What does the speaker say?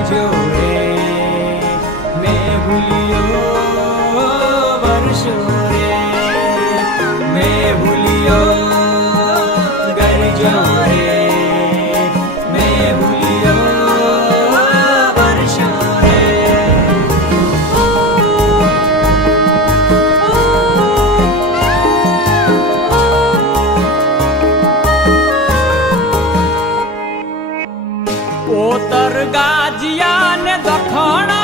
કરજો રે મેં ભૂલ્યો વર્ષો રે મેં ભૂલ્યો કરજો રે મેં ભૂલ્યો વર્ષો રે પોતર ગાજિયા ને દખણ